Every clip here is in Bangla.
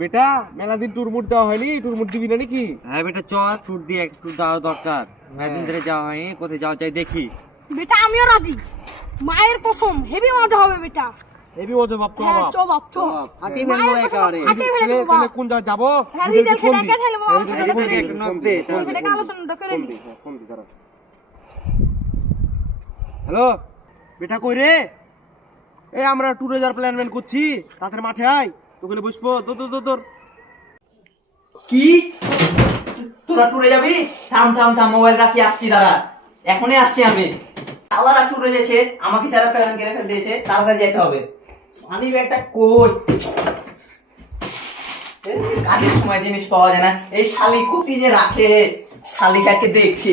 বেটা মেলা দিন টুর মুট দেওয়া হয়নি টুর মুট দিবি না নাকি? হ্যাঁ বেটা চ ট্যুর দিয়ে একটু যাওয়া দরকার। একদিন ধরে যাওয়া হয়নি কোথায় যাওয়া যায় দেখি। বেটা আমিও রাজি। মায়ের কসম হেভি মজা হবে বেটা। এবি মজা বাপ তো হ্যাঁ বাপ। চো বাপ চো। একেবারে তাহলে তাহলে কোন জায়গায় যাব? হ্যাঁ খেলে হ্যাঁ, একটু নক দে। আলোচনাটা করে নিই হ্যাঁ, ফোন দি, দাঁড়া। হ্যালো? বেটা কই রে? এই আমরা ট্যুরে যাওয়ার প্ল্যান করছি তাদের মাঠে আয়। তোকে বসবো তো তো তোর কি? তোরা ট্যুরে যাবি? থাম থাম থাম মোবাইল রাখি, আসছি, দাঁড়া। এখনই আসছি আমি। আলাদা ট্যুরে গেছে, আমাকে যারা প্যারেন্ট কেড়ে ফেল দিয়েছে, তাড়াতাড়ি যেতে হবে। মানি ব্যাগটা কই? কাজের সময় জিনিস পাওয়া যায় না। এই শালি কুতি যে রাখে, শালিকাকে দেখছি।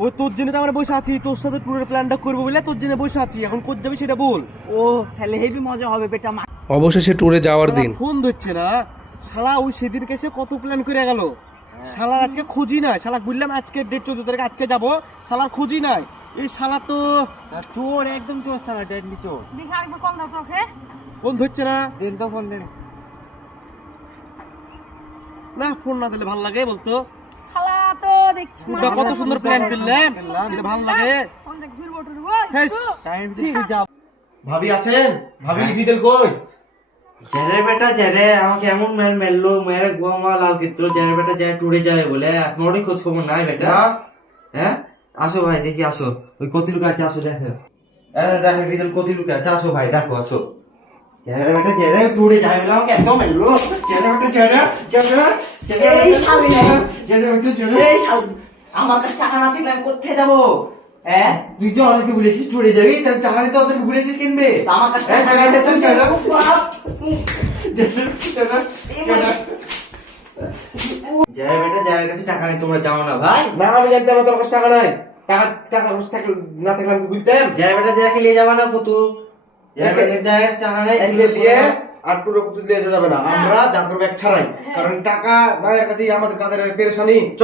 ওই তোর জন্য তো আমরা বসে আছি তোর সাথে ট্যুরের প্ল্যানটা করব বলে তোর জন্য বসে আছি এখন কোথায় যাবি সেটা বল। ও তাহলে হেভি মজা হবে বেটা মা। অবশেষে ট্যুরে যাওয়ার দিন। ফোন ধরছে না। শালা ওই সেদিন এসে কত প্ল্যান করে গেল। শালার আজকে খুঁজি নাই। শালা বললাম আজকে ডেট চোদ্দ তারিখ আজকে যাব শালার খুঁজি নাই। এই শালা তো চোর একদম চোর সালা ডেডলি চোর। দেখি আরেকবার কল দাও তোকে ফোন ধরছে না? দেন তো ফোন দেন। না ফোন না দিলে ভালো লাগে বলতো। শালা দেখছি। কত সুন্দর প্ল্যান ভালো লাগে। হ্যাঁ ভাবি আছেন? ভাবি রিদেল কই? জেরে বেটা জেরে আমাকে এমন মেল মেললো মেরে গোমা লাল কিত্র জেরে বেটা যায় টুরে যাবে বলে। নোড়ি খোঁজ খবর নাই বেটা। হ্যাঁ? আসো ভাই দেখি আসো। ওই কতি লুকা আছে আসো দেখো। দেখো রিজল কতি লুকা আছে আসো ভাই দেখো আসো। যাবে আমাকে একদম এই শালি এই শাল আমার কাছে টাকা না থাকলে আমি কোথায় যাব হ্যাঁ তুই তো আমাদেরকে বলেছিস টুরে যাবি তাহলে টাকা নিতে ওদেরকে বলেছিস কিনবে আমার কাছে হ্যাঁ, টাকা না বেটা কাছে নেই তোমরা যাও না ভাই না আমি জানতে আমার তোর কাছে টাকা নাই টাকা টাকা থাকলে না থাকলে আমি বুঝতাম বেটা নিয়ে যাবা না কত আর পুরো দিয়ে যাবে না। আমরা যা করব এক ছাড়াই। কারণ টাকা না কাছে আমাদের কাদের পেরেশানি। চ